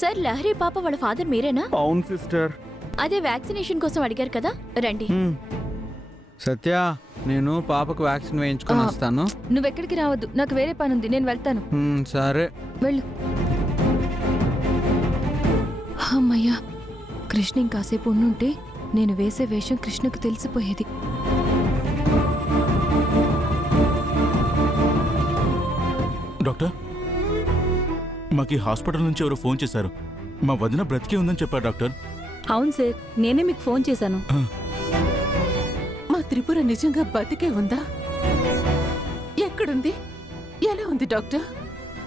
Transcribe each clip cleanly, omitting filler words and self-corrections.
Sir, Lahari పాప వాళ్ళ father మీరేనా? అవును సిస్టర్. అదే వ్యాక్సినేషన్ కోసం అడిగారు కదా, రండి. సత్య, నేను పాపకు వ్యాక్సిన్ వేయించుకొని వస్తాను. నువ్వెక్కడికి రావద్దు, నాకు వేరే పని ఉంది, నేను వెళ్తాను. సరే, వెళ్ళు. అమ్మయ్యా, కృష్ణ ఇంకాసేపు ఉండుంటే నేను వేసే వేషం కృష్ణకు తెలిసిపోయేది. డాక్టర్, మాకు ఈ హాస్పిటల్ నుంచి ఎవరో ఫోన్ చేశారు. మా వదిన బ్రతికే ఉందని చెప్పారు డాక్టర్. అవును సార్, నేనే మీకు ఫోన్ చేశాను. మా త్రిపుర నిజంగా బతికే ఉందా? ఎక్కడుంది? ఎలా ఉంది డాక్టర్?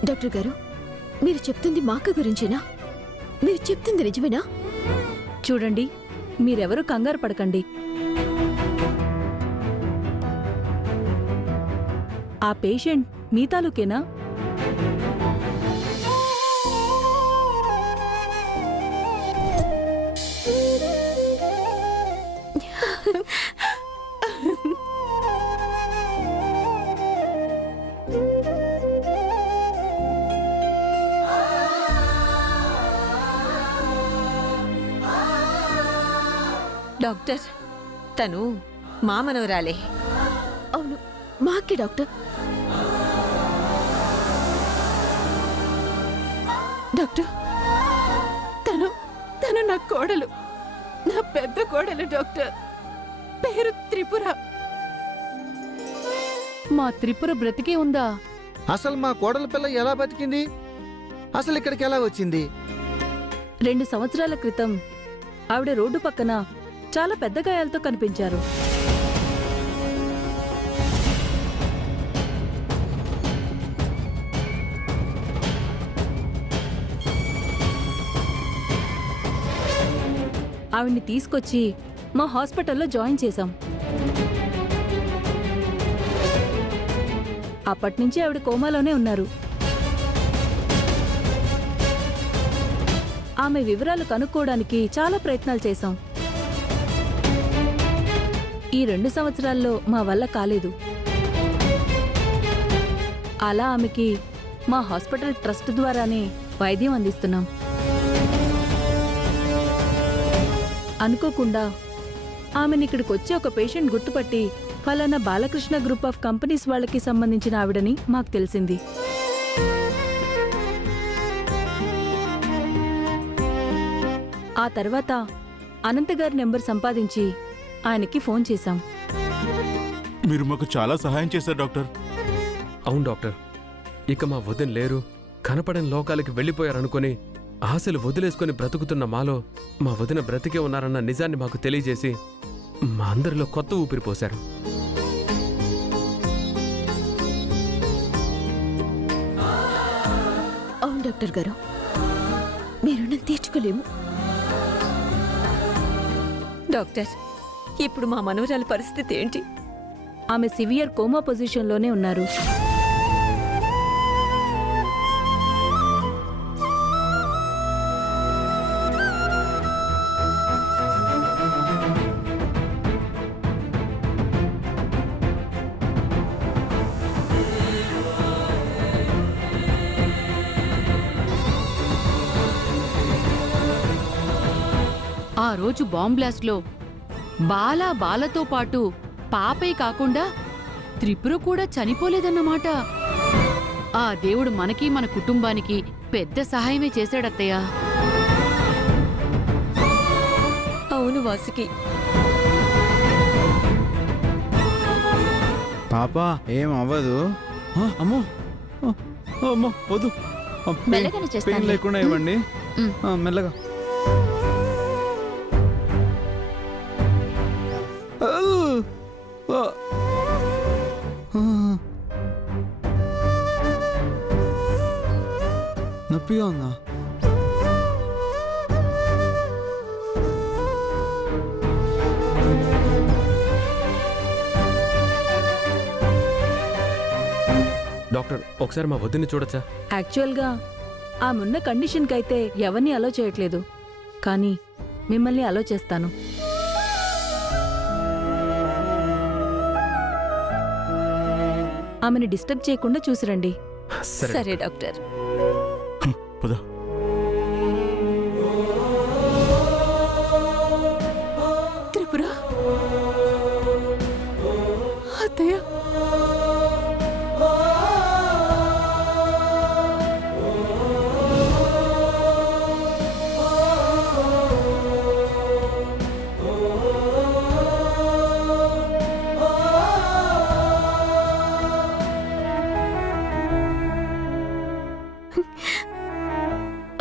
డాక్టర్ గారు, మీరు చెప్తుంది మా అక్క గురించేనా? మీరు చెప్తుంది నిజమేనా? చూడండి, మీరెవరూ కంగారు పడకండి. ఆ పేషెంట్ మీ తాలూకేనా? డాక్టర్, తను మా మనవరాలే. అవును, మా అక్కే డాక్టర్. డాక్టర్, తను నా కోడలు, నా పెద్ద కోడలు డాక్టర్. పేరు త్రిపుర. మా త్రిపుర బ్రతికే ఉందా? అసలు మా కోడల పిల్ల ఎలా బతికింది? అసలు ఇక్కడికి ఎలా వచ్చింది? 2 సంవత్సరాల క్రితం ఆవిడ రోడ్డు పక్కన చాలా పెద్ద గాయాలతో కనిపించారు. ఆవిడ్ని తీసుకొచ్చి మా హాస్పిటల్లో జాయిన్ చేశాం. అప్పటినుంచి ఆవిడ కోమాలోనే ఉన్నారు. ఆమె వివరాలు కనుక్కోవడానికి చాలా ప్రయత్నాలు చేశాం. ఈ 2 సంవత్సరాల్లో మా వల్ల కాలేదు. అలా ఆమెకి మా హాస్పిటల్ ట్రస్ట్ ద్వారానే వైద్యం అందిస్తున్నాం. అనుకోకుండా ఆమెను ఇక్కడికి వచ్చి ఒక పేషెంట్ గుర్తుపట్టి ఫలానా బాలకృష్ణ గ్రూప్ ఆఫ్ కంపెనీస్ వాళ్ళకి సంబంధించిన ఆవిడని మాకు తెలిసింది. ఆ తర్వాత అనంతగారి నెంబర్ సంపాదించి ఆయనకి ఫోన్ చేశాం. మీరు మాకు చాలా సహాయం చేశారు డాక్టర్. అవును డాక్టర్, ఇక మా వదిన లేరు, కనపడని లోకాలకి వెళ్ళిపోయారనుకుని ఆశలు వదిలేసుకుని బ్రతుకుతున్న మాలో మా వదిన బ్రతికే ఉన్నారన్న నిజాన్ని మాకు తెలియజేసి మా అందరిలో కొత్త ఊపిరి పోశారు. అవును డాక్టర్ గారు, మీరు తీర్చుకోలేము. డాక్టర్, ఇప్పుడు మా మనవరాలి పరిస్థితి ఏంటి? ఆమె సివియర్ కోమా పొజిషన్లోనే ఉన్నారు. ఆ రోజు బాంబ్ బ్లాస్ట్లో బాలతో పాటు పాపే కాకుండా త్రిపుర కూడా చనిపోలేదన్నమాట. ఆ దేవుడు మనకి మన కుటుంబానికి పెద్ద సహాయమే చేశాడత్తయ్య. అవును వాసుకి. పాప ఏం అవ్వదు. అమ్మో అమ్మో, వద్దు. మెల్లగానే చేస్తాను. పెయిన్ లేకుండా ఇవ్వండి. మెల్లగా. నొప్పిగా ఉందా? డాక్టర్, ఒకసారి మా వదిన్ని చూడొచ్చా? యాక్చువల్గా ఆమెన్న కండిషన్కైతే ఎవరిని అలో చేయట్లేదు, కానీ మిమ్మల్ని అలో చేస్తాను. ఆమెను డిస్టర్బ్ చేయకుండా చూసిరండి. సరే డాక్టర్. పద.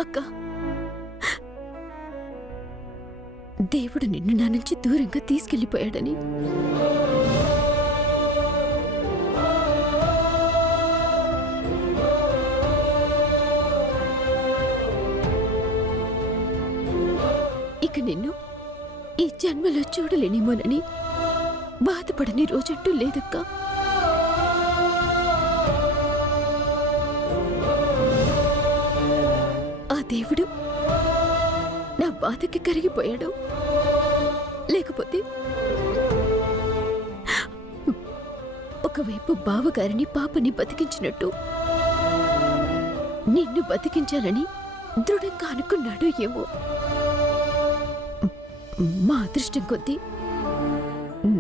అక్క, దేవుడు నిన్ను నా నుంచి దూరంగా తీసుకెళ్లిపోయాడని ఇక నిన్ను ఈ జన్మలో చూడలేనేమోనని బాధపడని రోజంటూ లేదక్కా. ఆ దేవుడు నా బాధకి కరిగిపోయాడు, లేకపోతే ఒకవైపు బావగారిని పాపని బతికించినట్టు నిన్ను బతికించాలని దృఢంగా అనుకున్నాడు ఏమో. మా అదృష్టం కొద్దీ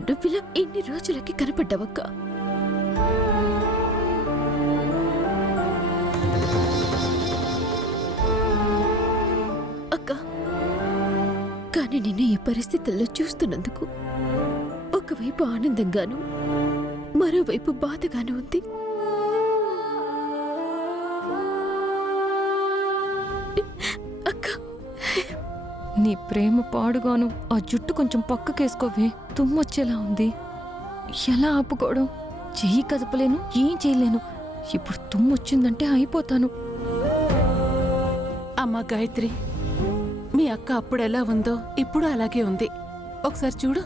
నువ్విలా ఎన్ని రోజులకి కనపడ్డావక్క. అక్క, కానీ నిన్ను ఈ పరిస్థితుల్లో చూస్తున్నందుకు ఒకవైపు ఆనందంగాను మరోవైపు బాధగాను ఉంది. అక్క, నీ ప్రేమ పాడుగాను ఆ జుట్టు కొంచెం పక్కకేసుకోవే, తుమ్మొచ్చేలా ఉంది. ఎలా ఆపుకోవడం? చెయ్యి కదపలేను, ఏం చేయలేను. ఇప్పుడు తుమ్మొచ్చిందంటే అయిపోతాను. అమ్మా గాయత్రి, మీ అక్క అప్పుడు ఎలా ఉందో ఇప్పుడు అలాగే ఉంది. ఒకసారి చూడు.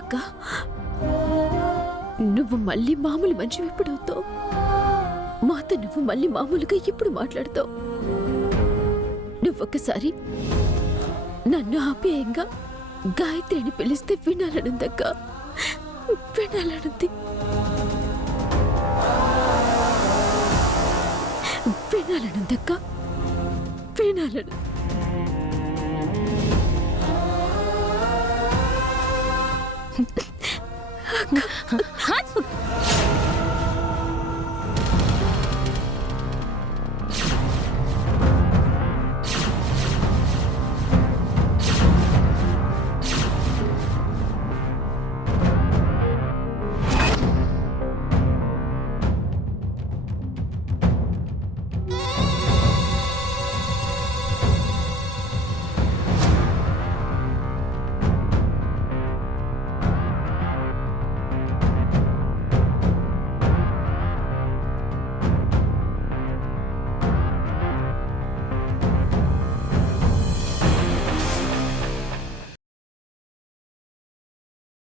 అక్క, నువ్వు మళ్ళీ మామూలు మనిషి ఎప్పుడవుతావు? మాతో నువ్వు మళ్ళీ మామూలుగా ఎప్పుడు మాట్లాడతావు? నువ్వొక్కసారి నన్ను ఆప్యాయంగా గాయత్రి అని పిలిస్తే వినాలనుందక్క, వినాలనుంది, వినాలనుందక్క, వినాలను. హ!